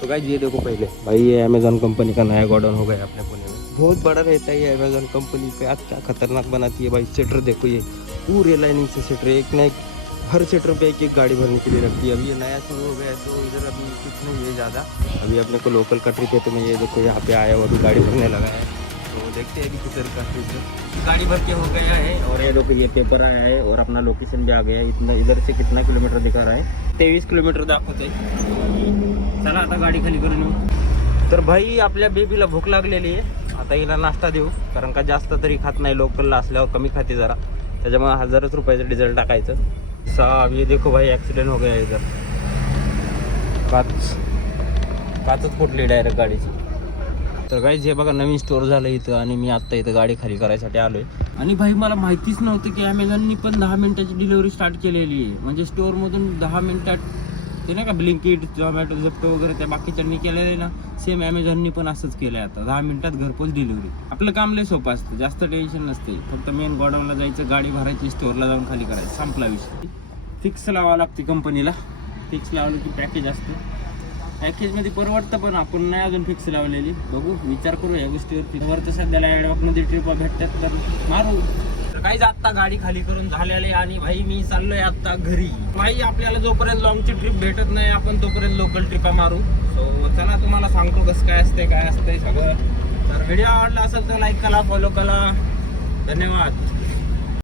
तो गाइस ये देखो पहले भाई, ये अमेजोन कंपनी का नया गोडाउन हो गया अपने पुणे में। बहुत बड़ा रहता है ये अमेजोन कंपनी का। आज क्या खतरनाक बनाती है भाई। सेटर देखो, ये पूरे लाइनिंग से सेटर, एक ना एक हर सेटर पे एक एक गाड़ी भरने के लिए रखती है। अभी ये नया शुरू हो गया है तो इधर अभी कुछ नहीं है ज़्यादा। अभी अपने को लोकल का ट्रिप है तो मैं ये देखो यहाँ पे आया और अभी गाड़ी भरने लगा है। तो देखते हैं अभी किधर का ट्रिप है। गाड़ी भर के हो गया है और ये देखो ये पेपर आया है और अपना लोकेशन भी आ गया है। इतना इधर से कितना किलोमीटर दिखा रहा है, 23 किलोमीटर दाखवत आहे। चला आता गाडी खाली करून येऊ। तर भाई आपल्या बेबीला भूक लागलेली आहे, आता हिला नाश्ता देऊ, कारण का जास्त तरी खात नाही, लोकलला असल्यावर कमी खाते जरा, त्याच्यामुळे 1000 रुपयाचं डिझेल टाकायचं। साहब ये देखो भाई ॲक्सिडेंट हो गया इधर, काचच फुटली डायरेक्ट गाडीची। तर गाईज हे बघा नवीन स्टोअर झालं इथं आणि मी आत्ता इथं गाडी खाली करायसाठी आलोय। आणि भाई मला माहितीच नव्हतं की अमेझॉननी पण 10 मिनिटाची डिलिव्हरी स्टार्ट केलेली आहे। म्हणजे स्टोअरमधून 10 मिनिटात ते नाही का ब्लिंकिट, झोमॅटो, झेप्टो वगैरे त्या बाकीच्यांनी केलेलं आहे ना, सेम अमेझॉननी पण असंच केलं आहे आता। 10 मिनिटात घरपोच डिलिव्हरी। आपलं काम लय सोपं असतं, जास्त टेन्शन नसते, फक्त मेन गोडाऊनला जायचं, गाडी भरायची, स्टोअरला जाऊन खाली करायचं, संपला विषय। फिक्स लावावं लागते कंपनीला, फिक्स लावलं की पॅकेज असतं। पॅकेजमध्ये परवडतं पण आपण नाही अजून फिक्स लावलेली, बघू विचार करू या गोष्टीवरती। वर तर सध्याला ॲडवॉकमध्ये ट्रिपा भेटतात तर मारू। तर काहीच आत्ता गाडी खाली करून झालेले आणि भाई मी चाललोय आत्ता घरी। भाई आपल्याला जोपर्यंत लॉंगची ट्रिप भेटत नाही आपण तोपर्यंत लोकल ट्रिपा मारू। सो चला तुम्हाला सांगतो कसं काय असते सगळं। तर व्हिडिओ आवडला असेल तर लाईक करा, फॉलो करा, धन्यवाद।